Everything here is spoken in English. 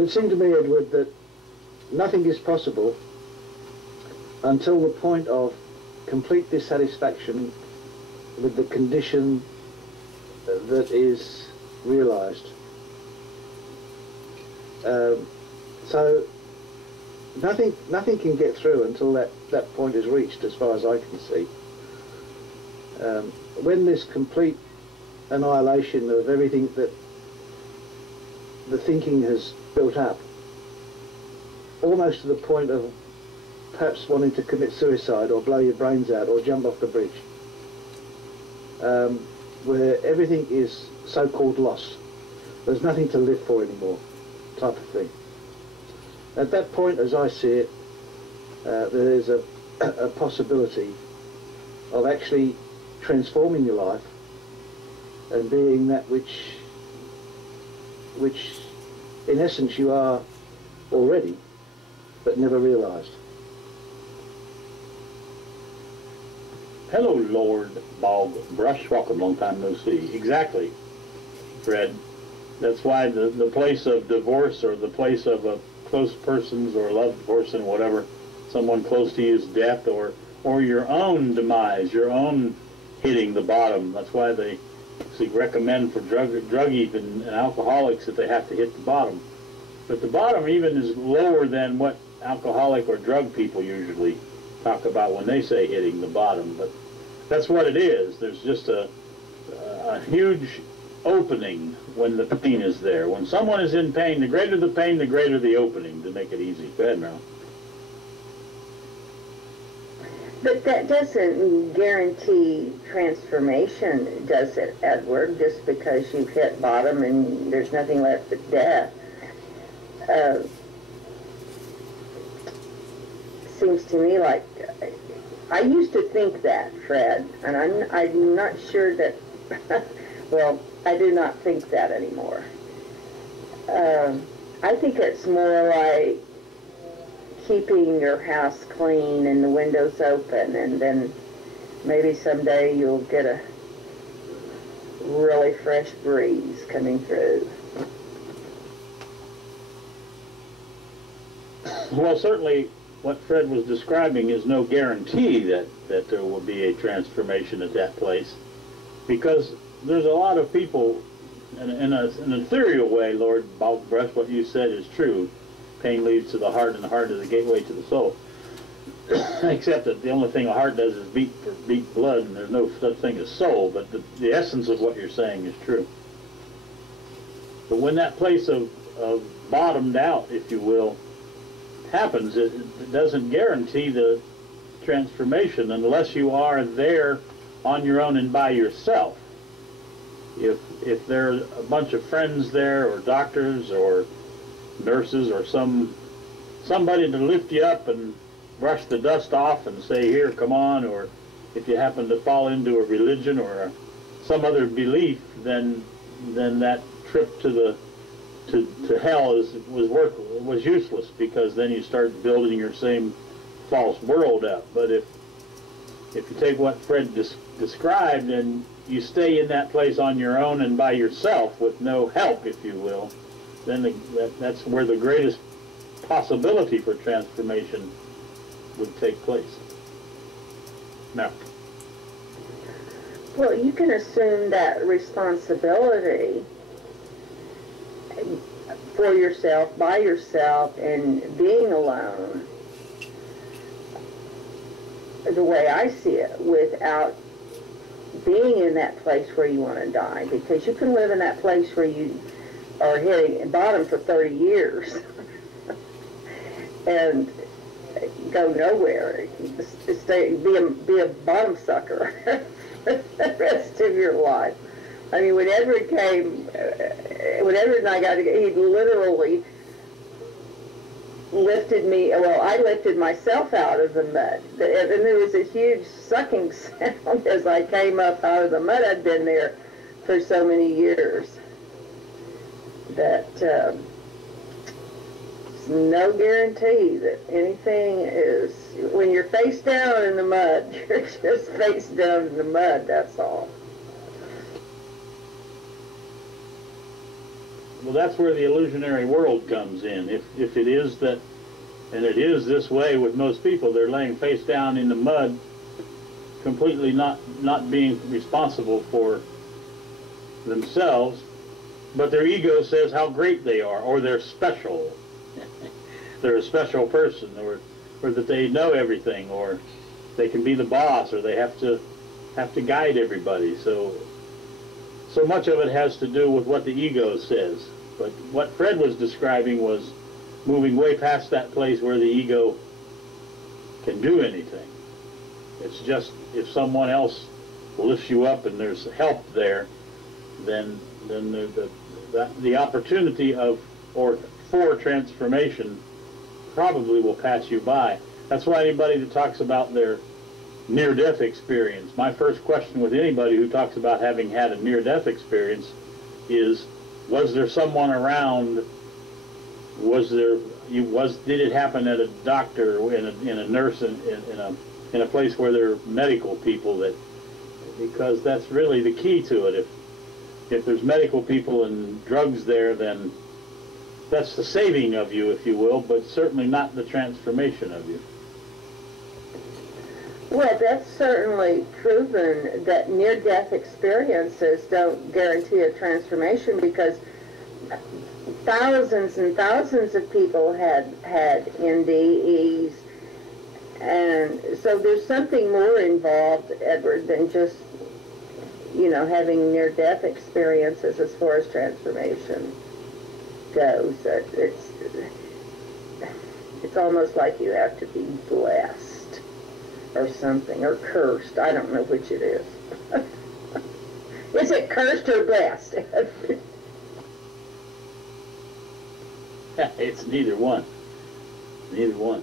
would seem to me, Edward, that nothing is possible until the point of complete dissatisfaction with the condition that is realized. So nothing can get through until that point is reached, as far as I can see. When this complete annihilation of everything that the thinking has built up, almost to the point of perhaps wanting to commit suicide or blow your brains out or jump off the bridge, where everything is so-called lost. There's nothing to live for anymore, type of thing. At that point, as I see it, there is a possibility of actually transforming your life and being that which in essence you are already, but never realized. Hello, Lord Bog Brush. Welcome, long time no see. Exactly, Fred. That's why the place of divorce, or the place of a close person's or loved person, whatever, someone close to you's death, or your own demise, your own hitting the bottom. That's why they recommend for druggies and alcoholics that they have to hit the bottom. But the bottom even is lower than what alcoholic or drug people usually talk about when they say hitting the bottom. But that's what it is. There's just a huge opening when the pain is there. When someone is in pain, the greater the pain, the greater the opening, to make it easy. Go ahead, Meryl. But that doesn't guarantee transformation, does it, Edward? Just because you've hit bottom and there's nothing left but death. Seems to me like, I used to think that, Fred, and I'm not sure that, well, I do not think that anymore. I think it's more like keeping your house clean and the windows open, and then maybe someday you'll get a really fresh breeze coming through. Well, certainly what Fred was describing is no guarantee that there will be a transformation at that place, because there's a lot of people, in an ethereal way, Lord Baltbrush, what you said is true. Pain leads to the heart, and the heart is the gateway to the soul. Except that the only thing a heart does is beat blood, and there's no such thing as soul, but the essence of what you're saying is true. But when that place of bottomed out, if you will, happens, it doesn't guarantee the transformation unless you are there on your own and by yourself. If there are a bunch of friends there, or doctors, or nurses, or somebody to lift you up and brush the dust off and say, here, come on, or if you happen to fall into a religion or some other belief, then that trip to hell was useless, because then you start building your same false world up. But if you take what Fred described, and you stay in that place on your own and by yourself with no help, if you will, then that's where the greatest possibility for transformation would take place. Now, well, you can assume that responsibility for yourself, by yourself, and being alone, the way I see it, without being in that place where you want to die. Because you can live in that place where you are hitting bottom for 30 years and go nowhere. Be a bottom sucker the rest of your life. I mean, whenever Edward and I got together, he literally lifted me, well, I lifted myself out of the mud. And there was a huge sucking sound as I came up out of the mud. I'd been there for so many years that it's no guarantee that anything is, when you're face down in the mud, you're just face down in the mud, that's all. well, that's where the illusionary world comes in. If it is that, and it is this way with most people, they're laying face down in the mud, completely not being responsible for themselves, but their ego says how great they are, or they're special. They're a special person, or that they know everything, or they can be the boss, or they have to guide everybody. So much of it has to do with what the ego says. But what Fred was describing was moving way past that place where the ego can do anything. It's just if someone else lifts you up and there's help there, then the opportunity for transformation probably will pass you by. That's why anybody that talks about their near-death experience, my first question with anybody who talks about having had a near-death experience is, was there someone around? Did it happen at a doctor, in a nurse, in a place where there are medical people? Because that's really the key to it. If there's medical people and drugs there, then that's the saving of you, if you will, but certainly not the transformation of you. Well, that's certainly proven that near-death experiences don't guarantee a transformation, because thousands and thousands of people had NDEs, and so there's something more involved, Edward, than just, having near-death experiences as far as transformation goes. It's almost like you have to be blessed or something, or cursed. I don't know which it is. Is it cursed or blessed? It's neither one. Neither one.